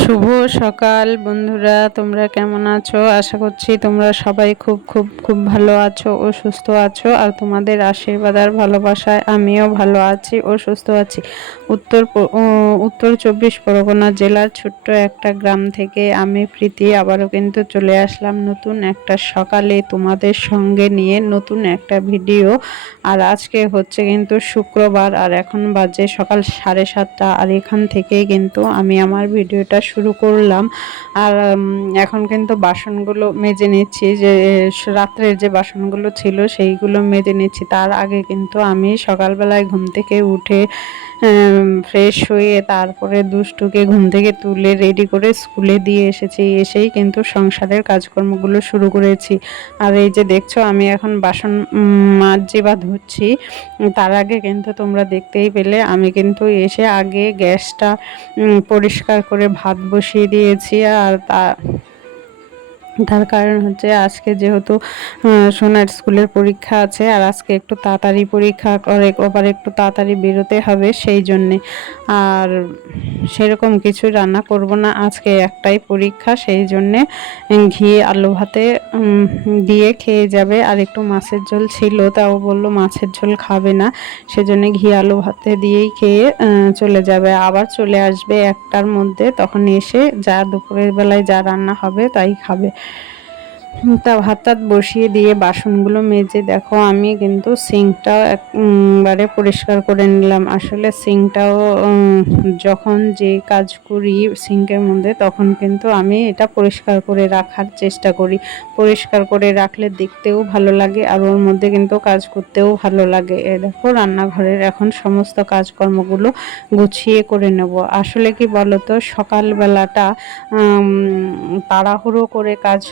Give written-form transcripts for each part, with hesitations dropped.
শুভ সকাল বন্ধুরা, তোমরা কেমন আছো? আশা করছি তোমরা সবাই খুব খুব খুব ভালো আছো ও সুস্থ আছো। আর তোমাদের আশীর্বাদ আর ভালোবাসায় আমিও ভালো আছি ও সুস্থ আছি। উত্তর 24 পরগনা জেলার ছোট্ট একটা গ্রাম থেকে আমি প্রীতি আবারও কিন্তু চলে আসলাম নতুন একটা সকালে তোমাদের সঙ্গে নিয়ে নতুন একটা ভিডিও। আর আজকে হচ্ছে কিন্তু শুক্রবার, আর এখন বাজে সকাল 7:30। আর এখান থেকেই কিন্তু আমি আমার ভিডিওটা শুরু করলাম। আর এখন কিন্তু বাসনগুলো মেজে নিচ্ছি, যে রাত্রের যে বাসনগুলো ছিল সেইগুলো মেজে নিচ্ছি। তার আগে কিন্তু আমি সকালবেলায় ঘুম থেকে উঠে ফ্রেশ হয়ে তারপরে দুষ্টুকে ঘুম থেকে তুলে রেডি করে স্কুলে দিয়ে এসেছি। এসেই কিন্তু সংসারের কাজকর্মগুলো শুরু করেছি। আর এই যে দেখছো আমি এখন বাসন মাজছি বা ধুচ্ছি। তার আগে কিন্তু তোমরা দেখতেই পেলে আমি কিন্তু এসে আগে গ্যাসটা পরিষ্কার করে ভাত বসিয়ে দিয়েছি। আর তার কারণ হচ্ছে আজকে যেহেতু সোনার স্কুলের পরীক্ষা আছে, আর আজকে একটু তাড়াতাড়ি পরীক্ষা করে আবার একটু তাড়াতাড়ি বেরোতে হবে, সেই জন্যে। আর সেরকম কিছু রান্না করব না, আজকে একটাই পরীক্ষা, সেই জন্যে ঘি আলু ভাতে দিয়ে খেয়ে যাবে। আর একটু মাছের ঝোল ছিল, তাও বললো মাছের ঝোল খাবে না, সেজন্য ঘি আলু ভাতে দিয়েই খেয়ে চলে যাবে। আবার চলে আসবে 1টার মধ্যে, তখন এসে যা দুপুরের বেলায় যা রান্না হবে তাই খাবে। তা ভাত টাত বসিয়ে দিয়ে বাসনগুলো মেজে দেখো আমি কিন্তু সিঙ্কটা একবারে পরিষ্কার করে নিলাম। আসলে সিঙ্কটাও যখন যে কাজ করি সিঙ্কের মধ্যে, তখন কিন্তু আমি এটা পরিষ্কার করে রাখার চেষ্টা করি। পরিষ্কার করে রাখলে দেখতেও ভালো লাগে, আর ওর মধ্যে কিন্তু কাজ করতেও ভালো লাগে। দেখো রান্নাঘরের এখন সমস্ত কাজকর্মগুলো গুছিয়ে করে নেব। আসলে কি বলতো, সকালবেলাটা তাড়াহুড়ো করে কাজ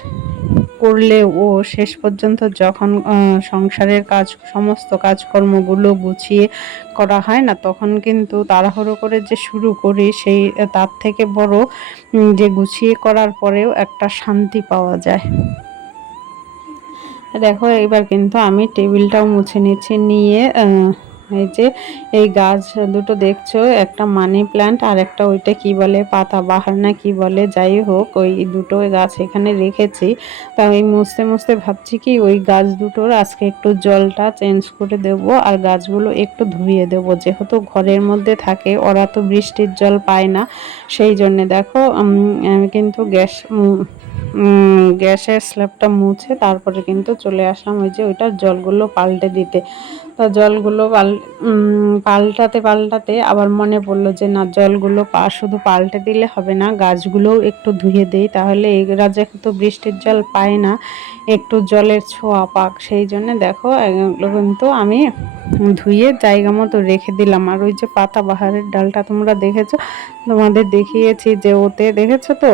করলেও শেষ পর্যন্ত যখন সংসারের সমস্ত কাজকর্মগুলো গুছিয়ে করা হয় না, তখন কিন্তু তাড়াহুড়ো করে যে শুরু করি, সেই তার থেকে বড় যে গুছিয়ে করার পরেও একটা শান্তি পাওয়া যায়। দেখো এবার কিন্তু আমি টেবিলটাও মুছে নিচ্ছি। নিয়ে এই যে এই গাছ দুটো দেখছো, একটা মানি প্ল্যান্ট আর একটা ওইটা কি বলে পাতাবাহার না কি বলে, যাই হোক ওই দুটো গাছ এখানে রেখেছি। তা ওই মুছতে মুছতে ভাবছি কি ওই গাছ দুটোর আজকে একটু জলটা চেঞ্জ করে দেব, আর গাছগুলো একটু ধুইয়ে দেব। যেহেতু ঘরের মধ্যে থাকে, ওরা তো বৃষ্টির জল পায় না, সেই জন্যে দেখো আমি কিন্তু গ্যাসের স্ল্যাবটা মুছে তারপরে কিন্তু চলে আসলাম ওই যে ওইটার জলগুলো পাল্টে দিতে। তা জলগুলো পাল্টাতে আবার মনে পড়লো যে না, জলগুলো শুধু পাল্টে দিলে হবে না, গাছগুলোও একটু ধুয়ে দিই, তাহলে এরা যেহেতু বৃষ্টির জল পায় না, একটু জলের ছোঁয়া পাক। সেই জন্য দেখো এগুলো কিন্তু আমি ধুয়ে জায়গা মতো রেখে দিলাম। আর ওই যে পাতাবাহারের ডালটা তোমরা দেখেছো, তোমাদের দেখিয়েছি যে ওতে দেখেছো তো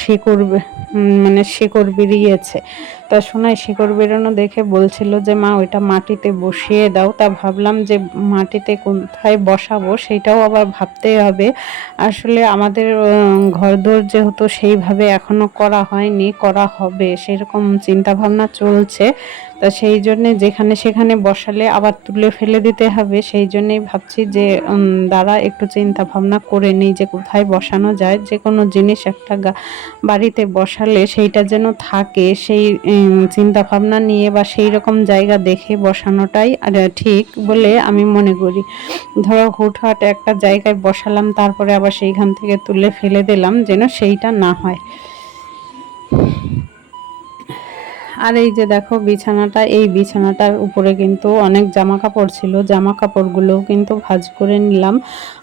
শিকড় মানে শিকড় বেরিয়েছে। তা শোনাই শিকড় বেরোনো দেখে বলছিল যে মা ওইটা মাটিতে বসিয়ে দাও। তা ভাবলাম যে মাটিতে কোথায় বসাবো সেইটাও আবার ভাবতে হবে। আসলে আমাদের ঘরদোর যেহেতু সেইভাবে এখনো করা হয়নি, করা হবে সেরকম চিন্তা ভাবনা চলছে। তা সেই জন্যে যেখানে সেখানে বসালে আবার তুলে ফেলে দিতে হবে, সেই জন্যেই ভাবছি যে দাঁড়া একটু চিন্তা ভাবনা করে নিই যে কোথায় বসানো যায়। যে কোনো জিনিস একটা বাড়িতে বসালে সেইটা যেন থাকে, সেই চিন্তা ভাবনা নিয়ে বা সেই রকম জায়গা দেখে বসানোটাই ঠিক বলে আমি মনে করি। ধরো হুটহাট একটা জায়গায় বসালাম, তারপরে আবার সেইখান থেকে তুলে ফেলে দিলাম, যেন সেইটা না হয়। আর এই যে দেখো বিছানাটা, এই বিছানাটার উপরে কিন্তু অনেক জামা কাপড় ছিল, জামা কাপড়গুলোও কিন্তু ভাঁজ করে নিলাম।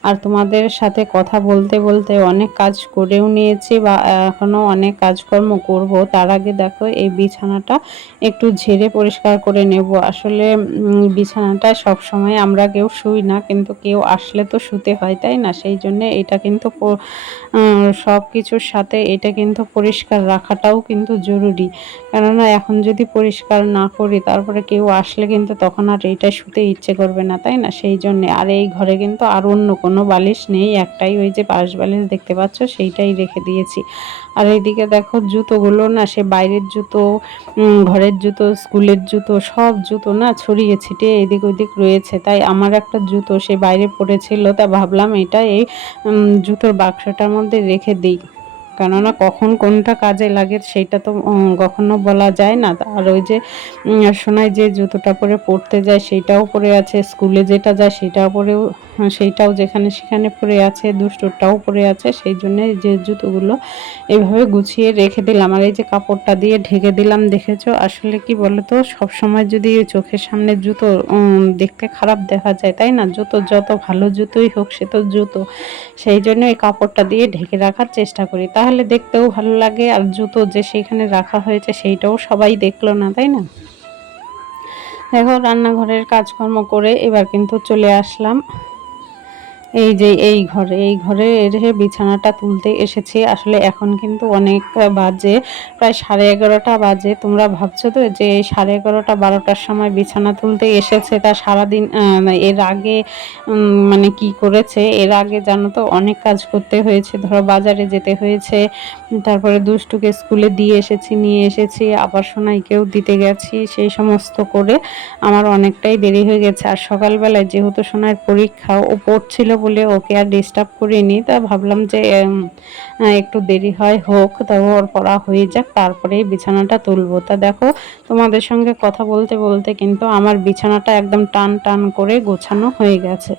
আর তোমাদের সাথে কথা বলতে বলতে অনেক কাজ করেও নিয়েছি, বা এখনও অনেক কাজকর্ম করব। তার আগে দেখো এই বিছানাটা একটু ঝেড়ে পরিষ্কার করে নেব। আসলে বিছানাটা সব সময় আমরা কেউ শুই না, কিন্তু কেউ আসলে তো শুতে হয়, তাই না? সেই জন্যে এটা কিন্তু সব কিছুর সাথে এটা কিন্তু পরিষ্কার রাখাটাও কিন্তু জরুরি। কেননা এখন যদি পরিষ্কার না করি তারপরে কেউ আসলে কিন্তু তখন আর এইটা শুতে ইচ্ছে করবে না, তাই না? সেই জন্যে। আর এই ঘরে কিন্তু আর অন্য কোনো বালিশ নেই, একটাই ওই যে পাশ বালিশ দেখতে পাচ্ছ সেইটাই রেখে দিয়েছি। আর এইদিকে দেখো জুতোগুলো না, সে বাইরের জুতো, ঘরের জুতো, স্কুলের জুতো, সব জুতো না ছড়িয়ে ছিটিয়ে এদিক ওদিক রয়েছে। তাই আমার একটা জুতো সে বাইরে পড়েছিল, তা ভাবলাম এটা এই জুতোর বাক্সটার মধ্যে রেখে দিই, কেননা কখন কোনটা কাজে লাগে সেটা তো কখনো বলা যায় না। আর ওই যে সোনায় যে জুতোটা পরে পড়তে যায় সেইটাও পরে আছে, স্কুলে যেটা যায় সেটাও পরেও, সেইটাও যেখানে সেখানে পরে আছে, দুষ্টটাও পরে আছে। সেই জন্য যে জুতোগুলো এইভাবে গুছিয়ে রেখে দিলাম। আর এই যে কাপড়টা দিয়ে ঢেকে দিলাম। দেখেছো আসলে কি বলতো, সবসময় যদি চোখের সামনে জুতো দেখতে খারাপ দেখা যায়, তাই না? জুতো যত ভালো জুতোই হোক সে তো জুতো, সেই জন্য এই কাপড়টা দিয়ে ঢেকে রাখার চেষ্টা করি, তাহলে দেখতেও ভালো লাগে। আর জুতো যে সেইখানে রাখা হয়েছে সেইটাও সবাই দেখলো না, তাই না? দেখো রান্নাঘরের কাজকর্ম করে এবার কিন্তু চলে আসলাম এই যে এই ঘরে এসে বিছানাটা তুলতে এসেছি। আসলে এখন কিন্তু অনেক বাজে, প্রায় 11:30 বাজে। তোমরা ভাবছো তো যে 11:30 12টার সময় বিছানা তুলতে এসেছে, তা সারাদিন এর আগে মানে কি করেছে। এর আগে জানো তো অনেক কাজ করতে হয়েছে, ধরো বাজারে যেতে হয়েছে, তারপরে দুষ্টুকে স্কুলে দিয়ে এসেছি, নিয়ে এসেছি, আবার সোনাইকেও দিতে গেছি, সেই সমস্ত করে আমার অনেকটাই দেরি হয়ে গেছে। আর সকালবেলায় যেহেতু সোনার পরীক্ষা, ও পড়ছিল বলে ওকে আর ডিস্টার্ব করিনি, তা ভাবলাম যে একটু দেরি হোক, তা ওর পড়া হয়ে যাক তারপরেই বিছানাটা তুলবো। তা দেখো তোমাদের সঙ্গে কথা বলতে বলতে কিন্তু আমার বিছানাটা একদম টান টান করে গোছানো হয়ে গেছে।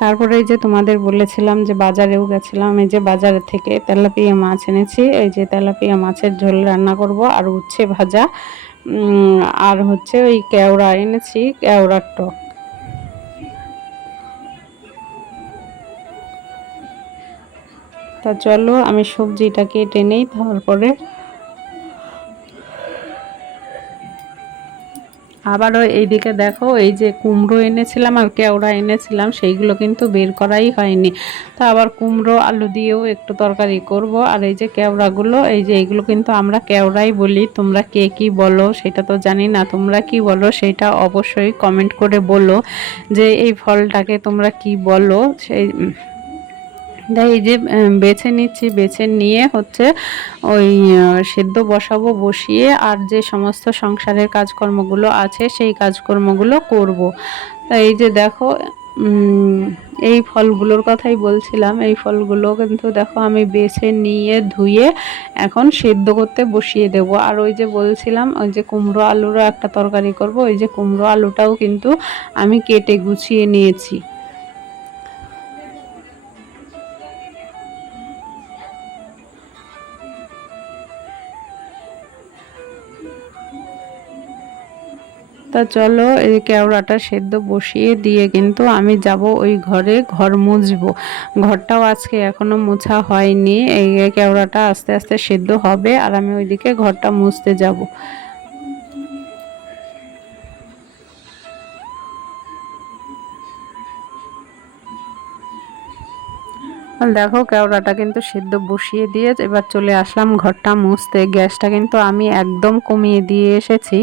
তারপরে এই যে তোমাদের বলেছিলাম যে বাজারেও গেছিলাম, এই যে বাজার থেকে তেলাপিয়া মাছ এনেছি, এই যে তেলাপিয়া মাছের ঝোল রান্না করব, আর উচ্ছে ভাজা, আর হচ্ছে ওই কেওড়া এনেছি, কেওড়ার টক। তা চলো আমি সবজিটা কেটে নেই, তারপরে আবারও এইদিকে দেখো এই যে কুমড়ো এনেছিলাম আর কেওড়া এনেছিলাম, সেইগুলো কিন্তু বের করাই হয়নি। তো আবার কুমড়ো আলু দিয়েও একটু তরকারি করব। আর এই যে কেওড়াগুলো, এই যে এইগুলো কিন্তু আমরা কেওড়াই বলি, তোমরা কে কি বলো সেটা তো জানি না, তোমরা কি বলো সেটা অবশ্যই কমেন্ট করে বলো যে এই ফলটাকে তোমরা কি বলো। সেই তাই এই যে বেছে নিচ্ছি, বেছে নিয়ে হচ্ছে ওই সেদ্ধ বসাবো, বসিয়ে আর যে সমস্ত সংসারের কাজকর্মগুলো আছে সেই কাজকর্মগুলো করব। তাই এই যে দেখো এই ফলগুলোর কথাই বলছিলাম, এই ফলগুলো কিন্তু দেখো আমি বেছে নিয়ে ধুয়ে এখন সেদ্ধ করতে বসিয়ে দেব। আর ওই যে বলছিলাম ওই যে কুমড়ো আলুরও একটা তরকারি করব, ওই যে কুমড়ো আলুটাও কিন্তু আমি কেটে গুছিয়ে নিয়েছি। তা চলো এই কেওড়াটা সেদ্ধ বসিয়ে দিয়ে কিন্তু আমি যাব ওই ঘরে, ঘর মুছবো। ঘরটাও আজকে এখনো মোছা হয়নি, এই কেওড়াটা আস্তে আস্তে সেদ্ধ হবে আর আমি ওইদিকে ঘরটা মুছতে যাব। আর দেখো কেওড়াটা কিন্তু সেদ্ধ বসিয়ে দিয়ে এবার চলে আসলাম ঘরটা মুছতে। গ্যাসটা কিন্তু আমি একদম কমিয়ে দিয়ে এসেছি,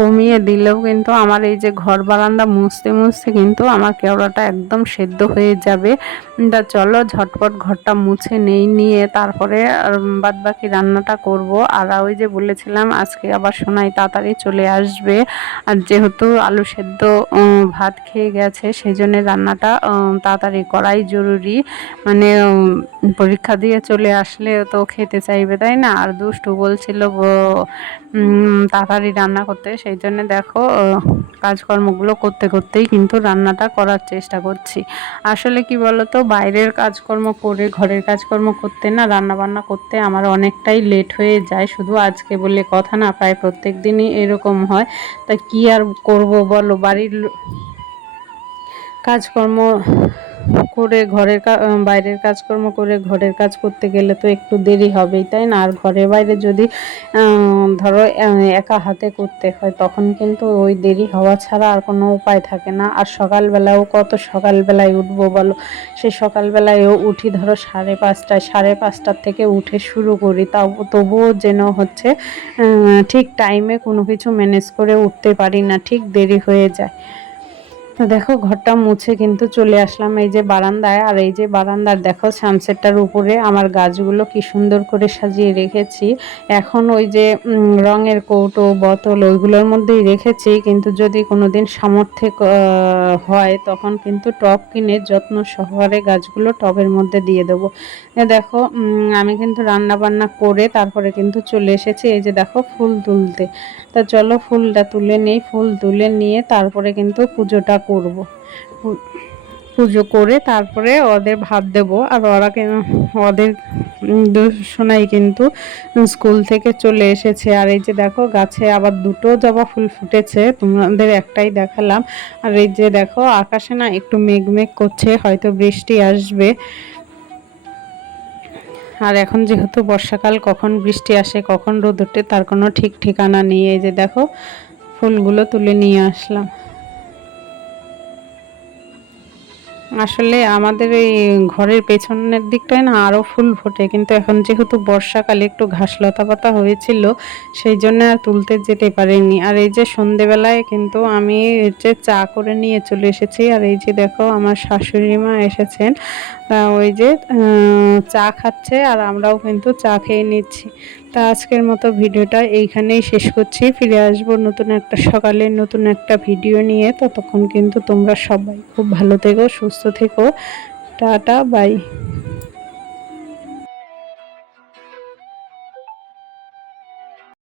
কমিয়ে দিলেও কিন্তু আমার এই যে ঘর বারান্দা মুছতে মুছতে কিন্তু আমার কেওড়াটা একদম সেদ্ধ হয়ে যাবে। তা চলো ঝটপট ঘরটা মুছে নেই, নিয়ে তারপরে বাদ বাকি রান্নাটা করব। আর ওই যে বলেছিলাম আজকে আবার সোনাই তাড়াতাড়ি চলে আসবে, আর যেহেতু আলু সেদ্ধ ভাত খেয়ে গেছে সেই জন্য রান্নাটা তাড়াতাড়ি করাই জরুরি। মানে পরীক্ষা দিয়ে চলে আসলে তো খেতে চাইবে, তাই না? আর দুষ্টু বলছিল তাড়াতাড়ি রান্না করতে, সেই জন্য দেখো কাজকর্মগুলো করতে করতেই কিন্তু রান্নাটা করার চেষ্টা করছি। আসলে কি বলতো, বাইরের কাজকর্ম করে ঘরের কাজকর্ম করতে না, রান্না বান্না করতে আমার অনেকটাই লেট হয়ে যায়। শুধু আজকে বলে কথা না, প্রায় প্রত্যেক দিনই এরকম হয়। তা কি আর করব বলো, বাড়ির কাজকর্ম করে বাইরের কাজকর্ম করে ঘরের কাজ করতে গেলে তো একটু দেরি হবেই, তাই না? আর ঘরে বাইরে যদি ধরো একা হাতে করতে হয় তখন কিন্তু ওই দেরি হওয়া ছাড়া আর কোনো উপায় থাকে না। আর সকালবেলাও কত সকালবেলায় উঠবো বলো, সেই সকালবেলায়ও উঠি ধরো 5:30টায়, 5:30টার থেকে উঠে শুরু করি, তাও তবুও যেন হচ্ছে ঠিক টাইমে কোনো কিছু ম্যানেজ করে উঠতে পারি না, ঠিক দেরি হয়ে যায়। তো দেখো ঘরটা মুছে কিন্তু চলে আসলাম এই যে বারান্দায়। আর এই যে বারান্দার দেখো সানসেটটার উপরে আমার গাছগুলো কি সুন্দর করে সাজিয়ে রেখেছি। এখন ওই যে রঙের কৌটো বোতল ওইগুলোর মধ্যেই রেখেছি, কিন্তু যদি কোনো দিন সামর্থ্য হয় তখন কিন্তু টব কিনে যত্ন সহকারে গাছগুলো টবের মধ্যে দিয়ে দেবো। দেখো আমি কিন্তু রান্না বান্না করে তারপরে কিন্তু চলে এসেছি এই যে দেখো ফুল তুলতে। তা চলো ফুলটা তুলে নিই, ফুল তুলে নিয়ে তারপরে কিন্তু পুজোটা করব। পুজো করে তারপরে ওদের ভাত দেব। আর ওদের শোনাই কিন্তু স্কুল থেকে চলে এসেছে। আর এই যে দেখো গাছে আবার দুটো জবা ফুল ফুটেছে, তোমাদের একটাই দেখালাম। আর এই যে দেখো আকাশে না একটু মেঘ মেঘ করছে, হয়তো বৃষ্টি আসবে। আর এখন যেহেতু বর্ষাকাল, কখন বৃষ্টি আসে কখন রোদ ওঠে তার কোনো ঠিক ঠিকানা নেই। এই যে দেখো ফুলগুলো তুলে নিয়ে আসলাম। আসলে আমাদের এই ঘরের পেছনের দিকটায় না আরও ফুল ফোটে, কিন্তু এখন যেহেতু বর্ষাকালে একটু ঘাস লতা পাতা হয়েছিল সেই জন্য আর তুলতে যেতে পারিনি। আর এই যে সন্ধেবেলায় কিন্তু আমি হচ্ছে চা করে নিয়ে চলে এসেছি। আর এই যে দেখো আমার শাশুড়ি মা এসেছেন, ওই যে চা খাচ্ছে আর আমরাও কিন্তু চা খেয়ে নিচ্ছি। তা আজকের মতো ভিডিওটা এইখানেই শেষ করছি। ফিরে আসবো নতুন একটা সকালে নতুন একটা ভিডিও নিয়ে। ততক্ষণ কিন্তু তোমরা সবাই খুব ভালো থেকো, সুস্থ থেকো। Tata bye.